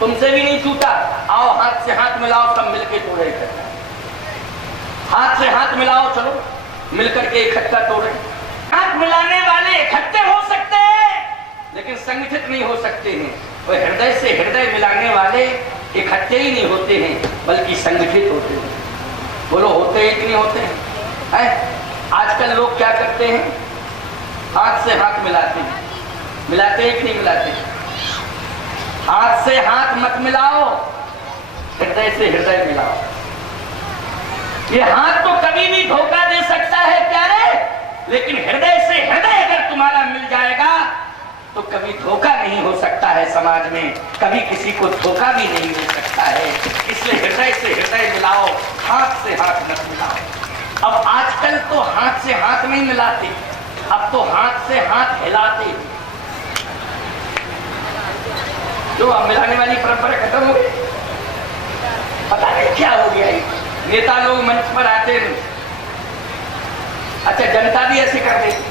तुमसे भी नहीं छूटा, आओ हाथ से हाथ मिलाओ, सब मिलके तोड़े। हाथ से हाथ मिलाओ, चलो मिलकर के इकट्ठा तोड़े। हाथ मिलाने वाले इकट्ठे हो सकते हैं लेकिन संगठित नहीं हो सकते हैं। और हृदय से हृदय मिलाने वाले इकट्ठे ही नहीं होते हैं बल्कि संगठित होते हैं। बोलो होते हैं कि नहीं होते हैं? आजकल लोग क्या करते हैं? हाथ से हाथ मिलाते हैं। मिलाते हैं कि नहीं मिलाते? हाथ से हाथ मत मिलाओ, हृदय से हृदय मिलाओ। ये हाथ तो कभी भी धोखा दे सकता है प्यारे, लेकिन हृदय से हृदय अगर तुम्हारा मिल जाएगा तो कभी धोखा नहीं हो सकता है। समाज में कभी किसी को धोखा भी नहीं मिल सकता है। इसलिए हृदय से हृदय मिलाओ, हाथ से हाथ मत मिलाओ। अब आजकल तो हाथ से हाथ नहीं मिलाते, अब तो हाथ से हाथ हिलाते। जो अब मिलाने वाली परंपरा खत्म हो गई, पता नहीं क्या हो गया। नेता लोग मंच पर आते हैं, अच्छा जनता भी ऐसे कर देती।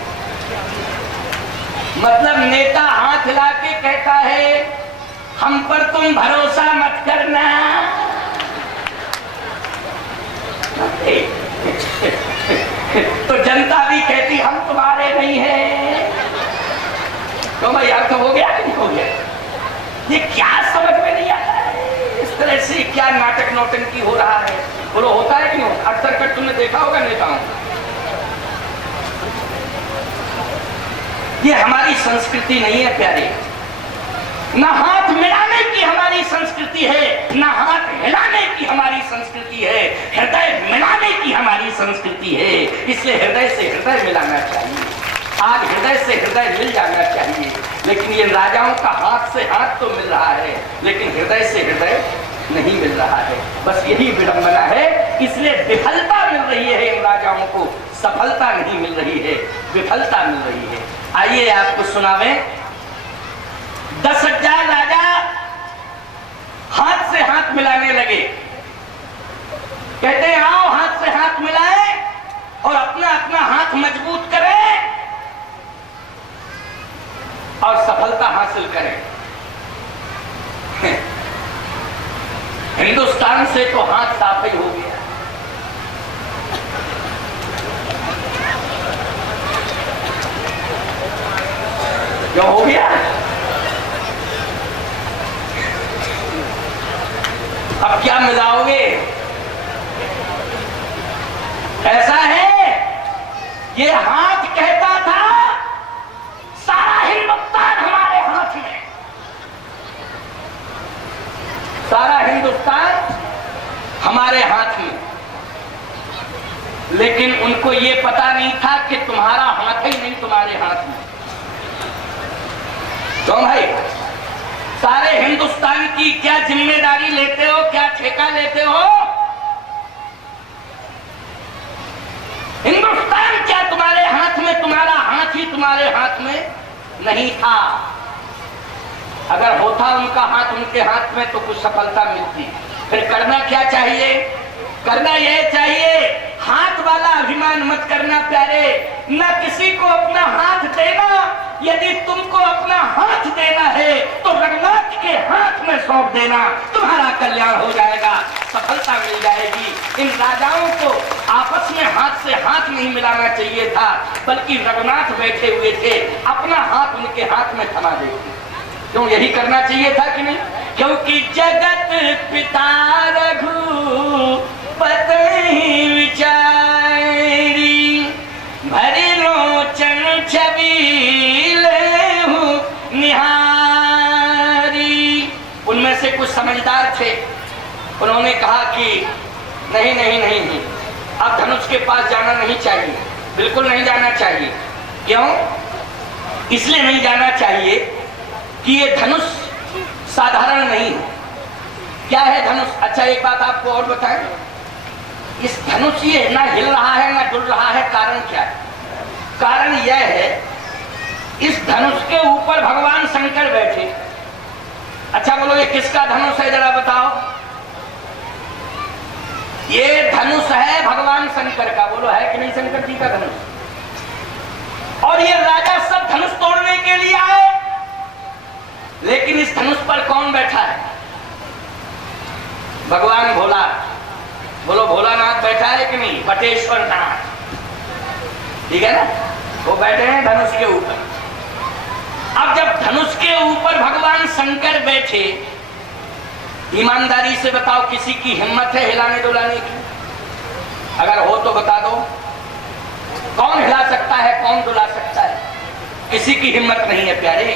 मतलब नेता हाथ हिला के कहता है हम पर तुम भरोसा मत करना। तो जनता भी कहती हम तुम्हारे नहीं हैं। तो भाई अर्थ हो गया कि नहीं हो गया? ये क्या समझ में नहीं आता है? इस तरह से क्या नाटक नौटंकी हो रहा है। बोलो होता है कि नहीं? अक्सर कर तुमने देखा होगा नेताओं। ये हमारी संस्कृति नहीं है प्यारे। ना हाथ मिलाने की हमारी संस्कृति है, ना हाथ हिलाने की हमारी संस्कृति है, हृदय मिलाने की हमारी संस्कृति है। इसलिए हृदय से हृदय मिलाना चाहिए। आज हृदय से हृदय मिल जाना चाहिए। लेकिन ये राजाओं का हाथ से हाथ तो मिल रहा है लेकिन हृदय से हृदय नहीं मिल रहा है। बस यही विडंबना है। इसलिए विफलता मिल रही है इन राजाओं को, सफलता नहीं मिल रही है, विफलता मिल रही है। आइए आपको सुनावें। 10,000 राजा हाथ से हाथ मिलाने लगे। कहते हैं आओ हाथ से हाथ मिलाएं और अपना अपना हाथ मजबूत करें और सफलता हासिल करें। हिंदुस्तान से तो हाथ साफ ही हो गया। क्यों हो गया? अब क्या मिलाओगे? ऐसा है ये हाथ कहता था सारा हिंदुस्तान हमारे हाथ में, सारा हिंदुस्तान हमारे हाथ में। लेकिन उनको ये पता नहीं था कि तुम्हारा हाथ ही नहीं तुम्हारे हाथ में। तो भाई सारे हिंदुस्तान की क्या जिम्मेदारी लेते हो, क्या ठेका लेते हो? हिंदुस्तान क्या तुम्हारे हाथ में? तुम्हारा हाथ ही तुम्हारे हाथ में नहीं था। अगर होता उनका हाथ उनके हाथ में तो कुछ सफलता मिलती। फिर करना क्या चाहिए? करना यह चाहिए हाथ वाला अभिमान मत करना प्यारे। न किसी को अपना हाथ देना। यदि तुमको अपना हाथ देना है तो रघुनाथ के हाथ में सौंप देना, तुम्हारा कल्याण हो जाएगा, सफलता मिल जाएगी। इन राजाओं को आपस में हाथ से हाथ नहीं मिलाना चाहिए था, बल्कि रघुनाथ बैठे हुए थे, अपना हाथ उनके हाथ में थमा देते। क्यों यही करना चाहिए था कि नहीं? क्योंकि जगत पिता रघुपति विचारी भरी लोचन छबील निहारी। उनमें से कुछ समझदार थे, उन्होंने कहा कि नहीं नहीं नहीं नहीं, अब धनुष के पास जाना नहीं चाहिए, बिल्कुल नहीं जाना चाहिए। क्यों? इसलिए नहीं जाना चाहिए कि ये धनुष साधारण नहीं है। क्या है धनुष? अच्छा एक बात आपको और बताएं, इस धनुष ये ना हिल रहा है ना डुल रहा है, कारण क्या है? कारण यह है इस धनुष के ऊपर भगवान शंकर बैठे। अच्छा बोलो ये किसका धनुष है जरा बताओ? ये धनुष है भगवान शंकर का। बोलो है कि नहीं शंकर जी का धनुष? और ये राजा सब धनुष तोड़ने के लिए आए, लेकिन इस धनुष पर कौन बैठा है? भगवान भोला, बोलो भोलानाथ बैठा है कि नहीं? बटेश्वर नाथ, ठीक है ना, वो बैठे हैं धनुष के ऊपर। अब जब धनुष के ऊपर भगवान शंकर बैठे, ईमानदारी से बताओ किसी की हिम्मत है हिलाने डुलाने की? अगर हो तो बता दो, कौन हिला सकता है, कौन डुला सकता है? किसी की हिम्मत नहीं है प्यारे।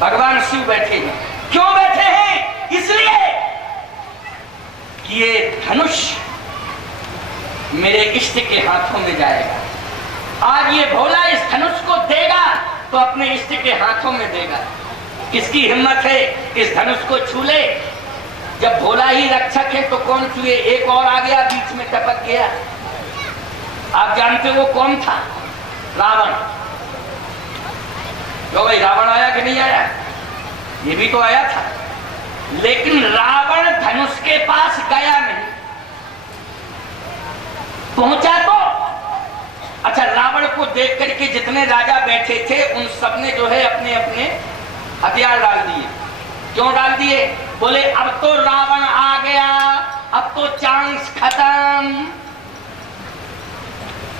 भगवान शिव बैठे हैं। क्यों बैठे हैं? इसलिए कि ये धनुष मेरे इष्ट के हाथों में जाएगा। आज ये भोला इस धनुष को देगा तो अपने इष्ट के हाथों में देगा। किसकी हिम्मत है इस धनुष को छू ले? जब भोला ही रक्षक है तो कौन छुए? एक और आ गया बीच में, टपक गया। आप जानते वो कौन था? रावण। तो भाई रावण आया कि नहीं आया? ये भी तो आया था, लेकिन रावण धनुष के पास गया नहीं, पहुंचा तो। अच्छा, रावण को देख करके जितने राजा बैठे थे उन सबने जो है अपने अपने हथियार डाल दिए। क्यों डाल दिए? बोले अब तो रावण आ गया, अब तो चांस खत्म।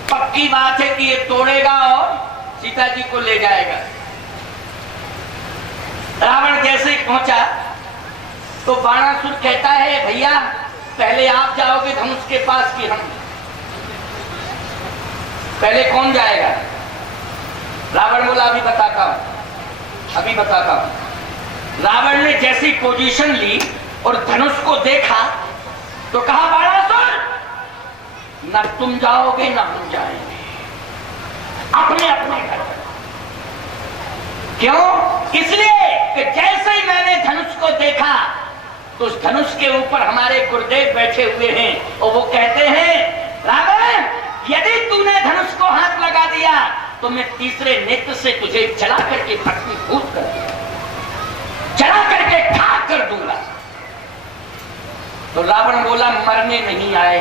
पक्की बात है कि ये तोड़ेगा और सीता जी को ले जाएगा। रावण जैसे ही पहुंचा तो बाणासुर कहता है भैया पहले आप जाओगे धनुष के पास कि हम? पहले कौन जाएगा? रावण बोला अभी बताता हूं, अभी बताता हूं। रावण ने जैसी पोजीशन ली और धनुष को देखा तो कहा बाणासुर न तुम जाओगे न हम जाएंगे, अपने अपने घर। क्यों? इसलिए कि जैसे ही मैंने धनुष को देखा तो उस धनुष के ऊपर हमारे गुरुदेव बैठे हुए हैं और वो कहते हैं रावण यदि तूने धनुष को हाथ लगा दिया तो मैं तीसरे नेत्र से तुझे जला करके भस्मीभूत कर दूंगा, जला करके खाक कर दूंगा। तो रावण बोला मरने नहीं आए।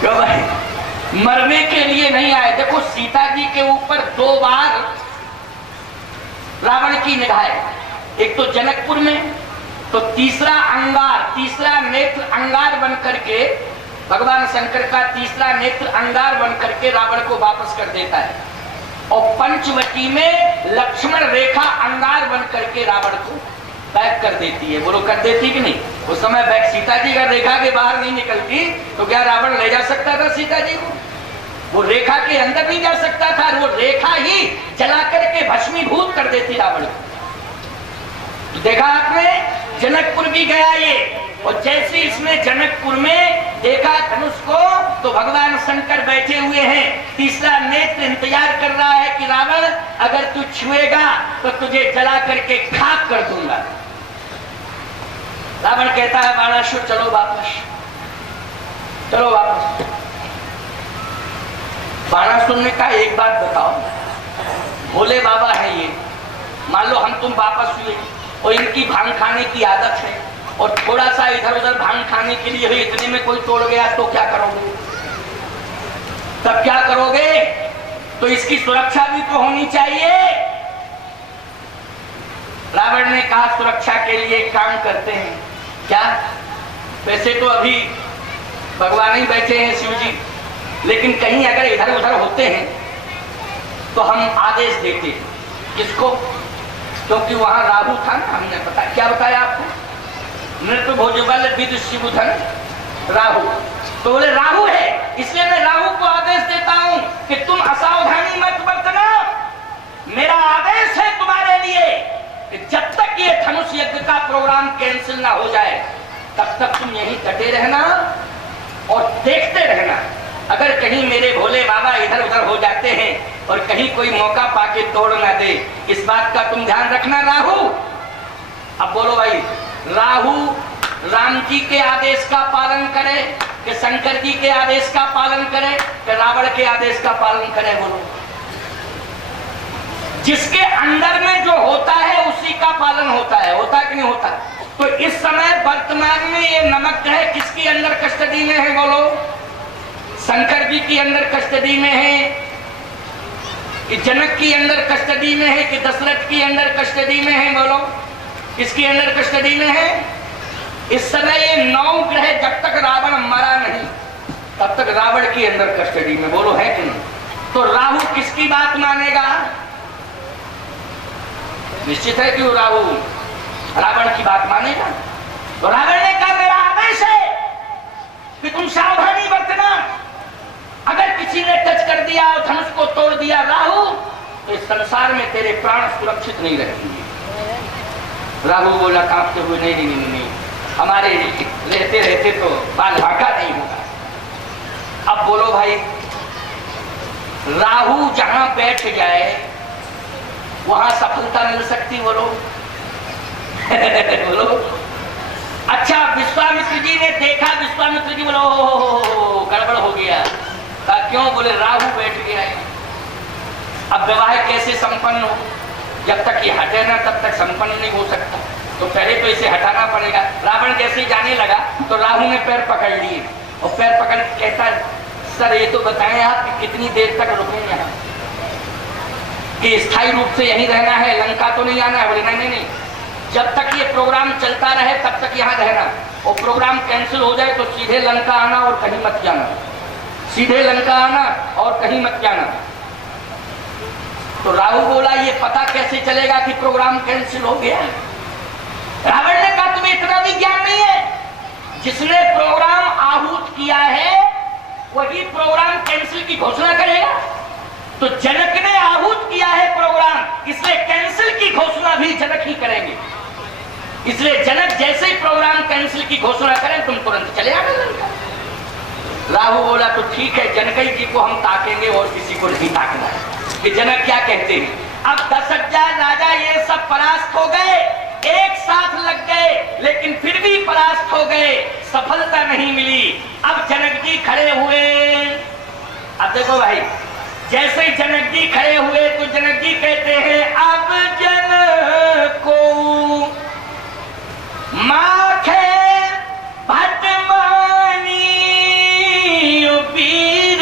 क्यों भाई? मरने के लिए नहीं आए। देखो सीता जी के ऊपर 2 बार रावण की निगाहें, एक तो जनकपुर में, तो तीसरा अंगार, तीसरा नेत्र अंगार बन करके भगवान शंकर का तीसरा नेत्र अंगार बन करके रावण को वापस कर देता है। और पंचवटी में लक्ष्मण रेखा अंगार बन करके रावण को बैक कर देती है। बोलो कर देती कि नहीं? उस समय बैक सीता जी का रेखा के बाहर नहीं निकलती तो क्या रावण ले जा सकता था सीता जी को? वो रेखा के अंदर नहीं जा सकता था, वो रेखा ही जला करके भस्मीभूत कर देती रावण को। तो देखा आपने, जनकपुर भी गया ये, और जैसे इसने जनकपुर में देखा धनुष को तो भगवान शंकर बैठे हुए हैं, तीसरा नेत्र इंतजार कर रहा है कि रावण अगर तू छुएगा तो तुझे जला करके खाक कर दूंगा। रावण कहता है बाणासुर चलो वापस, चलो वापस। बाणासुर ने कहा एक बात बताओ, भोले बाबा है ये, मान लो हम तुम वापस हुए और इनकी भांग खाने की आदत है और थोड़ा सा इधर उधर भांग खाने के लिए हुई, इतने में कोई तोड़ गया तो क्या करोगे? तब क्या करोगे? तो इसकी सुरक्षा भी तो होनी चाहिए। रावण ने कहा सुरक्षा के लिए एक काम करते हैं। क्या? वैसे तो अभी भगवान ही बैठे हैं शिव जी, लेकिन कहीं अगर इधर उधर होते हैं तो हम आदेश देते हैं। किसको? क्योंकि वहां राहु था ना, हमने क्या बताया आपको? नृत्य भोजबल विदुषिबुधन राहु, तो बोले राहु है, इसलिए मैं राहु को आदेश देता हूं कि तुम असावधानी मत बरतना। मेरा आदेश है तुम्हारे लिए कि जब तक ये धनुष यज्ञ का प्रोग्राम कैंसिल ना हो जाए तब तक तुम यहीं डटे रहना और देखते रहना। अगर कहीं मेरे भोले बाबा इधर उधर हो जाते हैं और कहीं कोई मौका पाके तोड़ ना दे, इस बात का तुम ध्यान रखना राहु। अब बोलो भाई, राहु राम जी के आदेश का पालन करे कि शंकर जी के आदेश का पालन करे कि रावण के आदेश का पालन करे? बोलो। जिसके अंदर में जो होता है उसी का पालन होता है, होता कि नहीं होता? तो इस समय वर्तमान में ये नमक है किसकी अंदर कस्टडी में है? बोलो। शंकर जी की अंदर कस्टडी में है कि जनक की अंदर कस्टडी में है कि दशरथ की अंदर कस्टडी में है? बोलो। किसकी अंदर कस्टडी में है? इस समय ये 9 ग्रह जब तक रावण मरा नहीं तब तक रावण के अंदर कस्टडी में, बोलो है कि नहीं? तो राहु किसकी बात मानेगा? निश्चित है कि वो राहु रावण की बात मानेगा। तो रावण ने कहा मेरा आदेश है कि तुम सावधानी बरतना, अगर किसी ने टच कर दिया और धनुष को तोड़ दिया राहु, तो इस संसार में तेरे प्राण सुरक्षित नहीं रहेंगे। राहु बोला कांपते हुए, नहीं नहीं नहीं नहीं, हमारे रहते रहते तो बाल भागा नहीं होगा। अब बोलो भाई, राहु जहां बैठ जाए वहां सफलता मिल सकती, बोलो बोलो। अच्छा, विश्वामित्र जी ने देखा, विश्वामित्र जी बोलो गड़बड़ हो गया। कहा क्यों? बोले राहु बैठ गया है। अब विवाह कैसे संपन्न हो? जब तक ये हटे ना तब तक संपन्न नहीं हो सकता, तो पहले तो इसे हटाना पड़ेगा। रावण जैसे ही जाने लगा तो राहु ने पैर पकड़ लिए और पैर पकड़ कहता, सर ये तो बताएं आप कि कितनी देर तक रुकेंगे यहाँ, कि स्थायी रूप से यहीं रहना है, लंका तो नहीं आना है? बोले नहीं नहीं, जब तक ये प्रोग्राम चलता रहे तब तक यहाँ रहना, और प्रोग्राम कैंसिल हो जाए तो सीधे लंका आना और कहीं मत जाना, सीधे लंका आना और कहीं मत जाना। तो राहु बोला ये पता कैसे चलेगा कि प्रोग्राम कैंसिल हो गया? रावण ने कहा तुम्हें इतना भी ज्ञान नहीं है, जिसने प्रोग्राम आहूत किया है वही प्रोग्राम कैंसिल की घोषणा करेगा। तो जनक ने आहूत किया है प्रोग्राम, इसलिए कैंसिल की घोषणा भी जनक ही करेंगे। इसलिए जनक जैसे ही प्रोग्राम कैंसिल की घोषणा करें तुम तुरंत चले आना लंका। राहु बोला तो ठीक है, जनक जी को हम ताकेंगे और किसी को नहीं ताकना है कि जनक क्या कहते हैं। अब 10,000 राजा ये सब परास्त हो गए, एक साथ लग गए, लेकिन फिर भी परास्त हो गए, सफलता नहीं मिली। अब जनक जी खड़े हुए। अब देखो भाई, जैसे ही जनक जी खड़े हुए तो जनक जी कहते हैं अब जन को माखे भटमानी पीर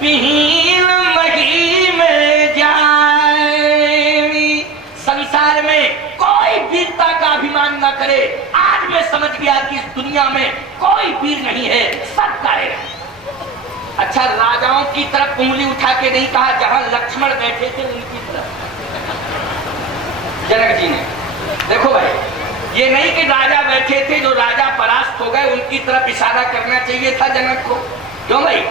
पीर मही में जाए। संसार में कोई वीरता का अभिमान न करे। आज मैं समझ गया कि इस दुनिया में कोई वीर नहीं है, सब कायर है। अच्छा, राजाओं की तरफ उंगली उठा के नहीं कहा, जहां लक्ष्मण बैठे थे उनकी तरफ जनक जी ने। देखो भाई, ये नहीं कि राजा बैठे थे, जो राजा परास्त हो गए उनकी तरफ इशारा करना चाहिए था जनक को, क्यों भाई?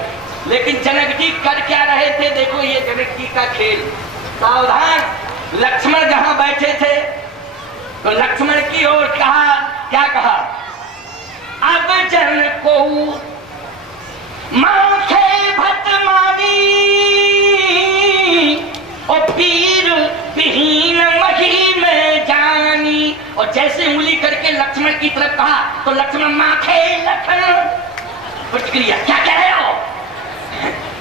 लेकिन जनक जी कर क्या रहे थे? देखो ये जनक जी का खेल। सावधान, लक्ष्मण जहां बैठे थे तो लक्ष्मण की ओर कहा, क्या कहा? अब जन को माथे भटमानी और पीर विहीन मही में जानी। और जैसे उंगली करके लक्ष्मण की तरफ कहा तो लक्ष्मण माथे लखन। प्रतिक्रिया क्या कह रहे हो?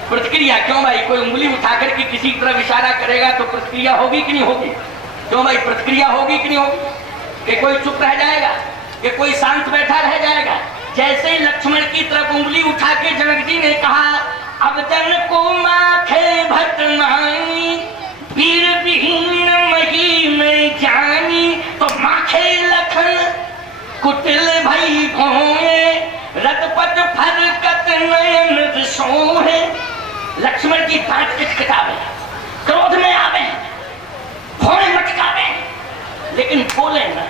प्रतिक्रिया क्यों भाई? कोई उंगली उठाकर के किसी तरफ इशारा करेगा तो प्रतिक्रिया होगी कि नहीं होगी? क्यों भाई, प्रतिक्रिया होगी कि नहीं होगी? कि कोई चुप रह जाएगा, कि कोई शांत बैठा रह जाएगा? जैसे लक्ष्मण की तरफ उंगली उठा के जनक जी ने कहा अब जन को माथे भटमानी वीर विहीन मही में जानी, तो माथे लखन कुटिल भई भोए रतपट फरकत नयन सोहे। लक्ष्मण की दांत किटकिटावे, क्रोध में आवे, भोए मटकावे, लेकिन बोले ना,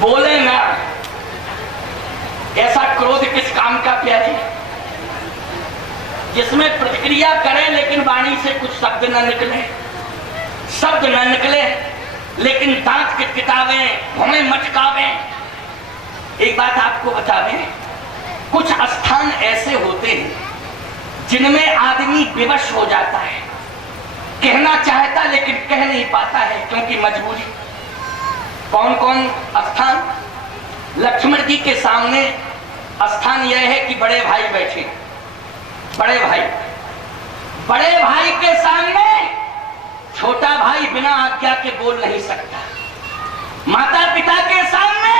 बोले ना। ऐसा क्रोध किस काम का प्यारे? जिसमें प्रतिक्रिया करें लेकिन वाणी से कुछ शब्द न निकले, शब्द न निकले, लेकिन दांत किटकिटावे, भौं मटकावे। एक बात आपको बता दें, कुछ स्थान ऐसे होते हैं जिनमें आदमी विवश हो जाता है, कहना चाहता लेकिन कह नहीं पाता है क्योंकि मजबूरी। कौन कौन स्थान? लक्ष्मण जी के सामने स्थान यह है कि बड़े भाई बैठे, बड़े भाई, बड़े भाई के सामने छोटा भाई बिना आज्ञा के बोल नहीं सकता। माता पिता के सामने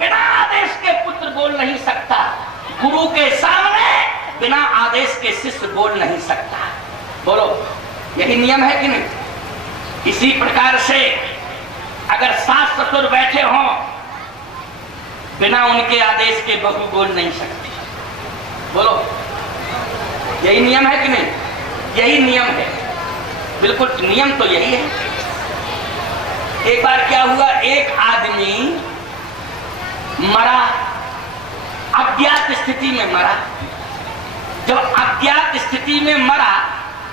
बिना आदेश के पुत्र बोल नहीं सकता। गुरु के सामने बिना आदेश के शिष्य बोल नहीं सकता। बोलो, यही नियम है कि नहीं? इसी प्रकार से अगर सास ससुर बैठे हों बिना उनके आदेश के बहू बोल नहीं सकती। बोलो, यही नियम है कि नहीं? यही नियम है, बिल्कुल नियम तो यही है। एक बार क्या हुआ, एक आदमी मरा, अज्ञात स्थिति में मरा। जब अज्ञात स्थिति में मरा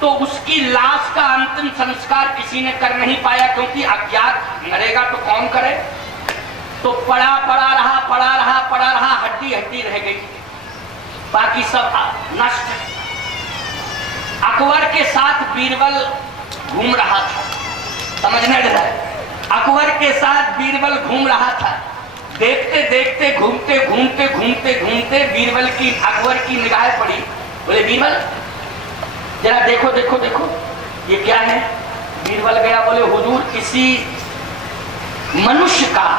तो उसकी लाश का अंतिम संस्कार किसी ने कर नहीं पाया, क्योंकि अज्ञात मरेगा तो कौन करे। तो पड़ा रहा, हड्डी हड्डी रह गई, बाकी सब नष्ट। अकबर के साथ बीरबल घूम रहा था, समझने लगा। अकबर के साथ बीरबल घूम रहा था। देखते देखते घूमते बीरबल की, अकबर की निगाह पड़ी। बोले, बीरबल जरा देखो देखो देखो, ये क्या है? बीरबल गया, बोले, हुजूर किसी मनुष्य का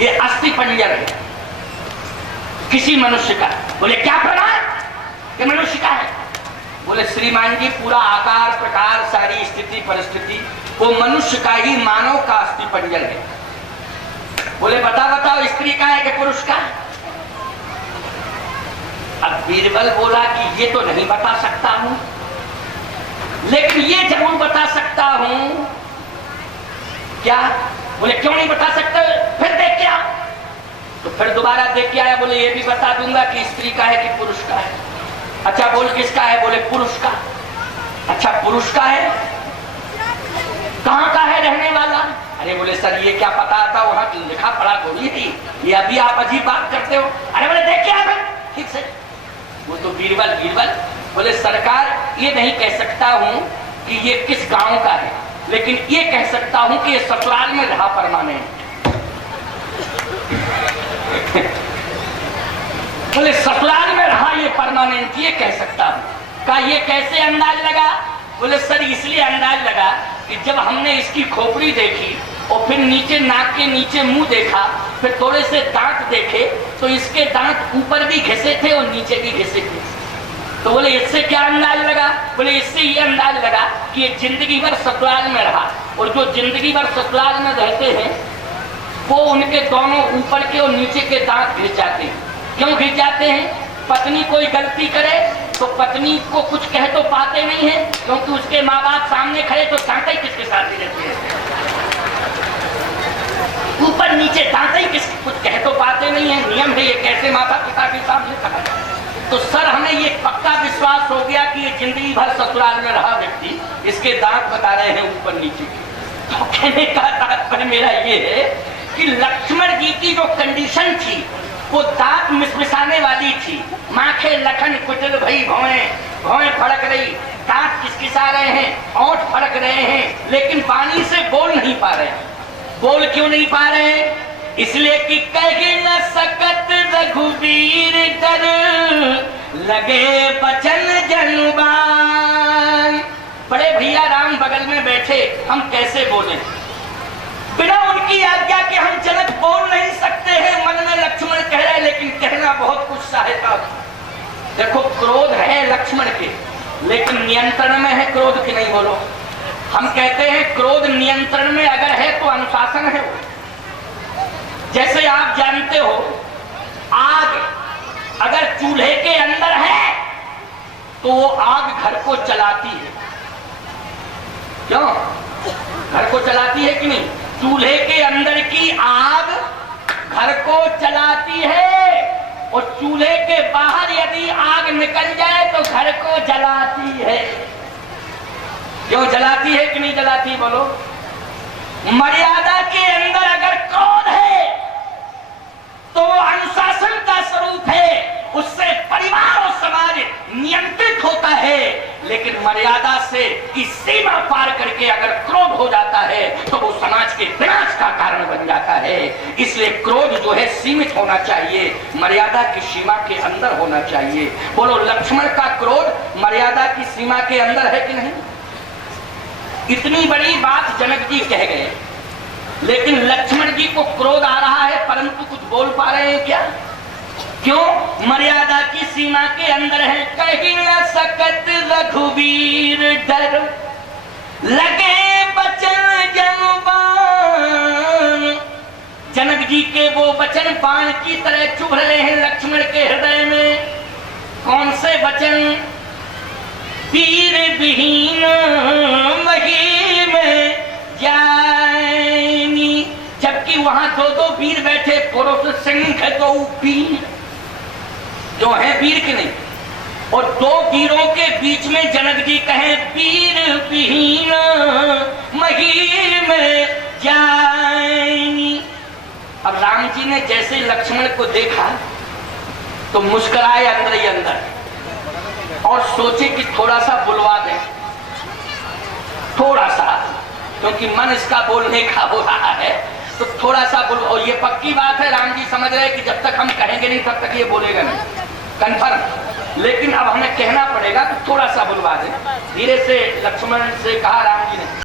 ये अस्थि पंजर है, किसी मनुष्य का। बोले, क्या प्रमाण ये मनुष्य का है? बोले, श्रीमान जी पूरा आकार प्रकार सारी स्थिति परिस्थिति वो मनुष्य का ही, मानव का अस्थि पंजर है। बोले, बताओ स्त्री का है कि पुरुष का? अब बीरबल बोला कि ये तो नहीं बता सकता हूं, लेकिन ये जरूर बता सकता हूं। क्या? बोले, क्यों नहीं बता सकते? फिर देख के आओ। तो फिर दोबारा देख के आया। बोले, ये भी बता दूंगा कि स्त्री का है कि पुरुष का है। अच्छा बोल, किसका है? बोले, पुरुष का। अच्छा पुरुष का है, कहां का है रहने वाला? अरे बोले, सर ये क्या पता था, वहां लिखा पढ़ा थोड़ी थी, ये अभी आप अजीब बात करते हो। अरे बोले, देख के आ ठीक से। वो तो बीरबल बोले, सरकार ये नहीं कह सकता हूं कि ये किस गांव का है, लेकिन ये कह सकता हूं कि ये ससुराल में रहा परमानेंट। बोले, ससुराल में रहा ये परमानेंट, ये कह सकता हूं। का ये कैसे अंदाज लगा? बोले, सर इसलिए अंदाज लगा कि जब हमने इसकी खोपड़ी देखी और फिर नीचे नाक के नीचे मुंह देखा, फिर थोड़े से दांत देखे तो इसके दांत ऊपर भी घिसे थे और नीचे भी घिसे थे। तो बोले, इससे क्या अंदाज लगा? बोले, इससे ये अंदाज लगा कि ये जिंदगी भर ससुराल में रहा, और जो जिंदगी भर ससुराल में रहते हैं वो उनके दोनों ऊपर के और नीचे के दांत घिस जाते हैं। क्यों घिस जाते हैं? पत्नी कोई गलती करे तो पत्नी को कुछ कह तो पाते नहीं है, क्योंकि उसके माँ बाप सामने खड़े तो दांत ही किसके साथ ही रहते हैं, ऊपर नीचे दांत ही किस कुछ कह तो पाते नहीं है। नियम है ये, कैसे माता पिता के सामने कहा जाए। तो सर हमें ये पक्का विश्वास हो गया कि ये जिंदगी भर ससुराल में रहा व्यक्ति, इसके दांत बता रहे हैं ऊपर नीचे के। तो कहने का तात्पर्य मेरा ये है कि लक्ष्मण जी की जो कंडीशन थी वो दांत मिसमिसाने वाली थी। माखे लखन कुचल भई भौएं फड़क रही, दांत किसकिसा रहे हैं, ओंठ फड़क रहे हैं, लेकिन वाणी से बोल नहीं पा रहे। बोल क्यों नहीं पा रहे? इसलिए कि कहे न सकत रघुवीर डर, लगे बचन जनुबान। बड़े भैया राम बगल में बैठे, हम कैसे बोले? बिना उनकी आज्ञा के हम जनक बोल नहीं सकते हैं। मन में लक्ष्मण कह रहे, लेकिन कहना बहुत कुछ सहायता। देखो, क्रोध है लक्ष्मण के, लेकिन नियंत्रण में है क्रोध की नहीं। बोलो, हम कहते हैं क्रोध नियंत्रण में अगर है तो अनुशासन है। जैसे आप जानते हो, आग अगर चूल्हे के अंदर है तो वो आग घर को चलाती है। क्यों? घर को चलाती है कि नहीं? चूल्हे के अंदर की आग घर को चलाती है, और चूल्हे के बाहर यदि आग निकल जाए तो घर को जलाती है। क्यों जलाती है कि नहीं जलाती? बोलो। मर्यादा के अंदर अगर क्रोध है तो वो अनुशासन का स्वरूप है, उससे परिवार और समाज नियंत्रित होता है। लेकिन मर्यादा से की सीमा पार करके अगर क्रोध हो जाता है तो वो समाज के विनाश का कारण बन जाता है। इसलिए क्रोध जो है सीमित होना चाहिए, मर्यादा की सीमा के अंदर होना चाहिए। बोलो, लक्ष्मण का क्रोध मर्यादा की सीमा के अंदर है कि नहीं? इतनी बड़ी बात जनक जी कह गए, लेकिन लक्ष्मण जी को क्रोध आ रहा है, परंतु कुछ बोल पा रहे हैं क्या? क्यों? मर्यादा की सीमा के अंदर है। कहीं न सकत रघुवीर डर, लगे बचन जनुबान। जनक जनक जी के वो वचन बाण की तरह चुभ रहे हैं लक्ष्मण के हृदय में। कौन से वचन? वीर विहीन मही में जानी। जबकि वहां दो दो वीर बैठे, पुरुष सिंह तो वीर जो है वीर के नहीं, और दो वीरों के बीच में जनक जी कहें वीर विहीन मही में जानी। अब राम जी ने जैसे लक्ष्मण को देखा तो मुस्कुराए अंदर ही अंदर और सोचे कि थोड़ा सा बुलवा दें, थोड़ा सा, क्योंकि मन इसका बोलने का हो रहा है तो थोड़ा सा बुलवा। और ये पक्की बात है, राम जी समझ रहे कि जब तक हम कहेंगे नहीं तब तक ये बोलेगा नहीं, कन्फर्म। लेकिन अब हमें कहना पड़ेगा तो थोड़ा सा बुलवा दें। धीरे से लक्ष्मण से कहा राम जी ने,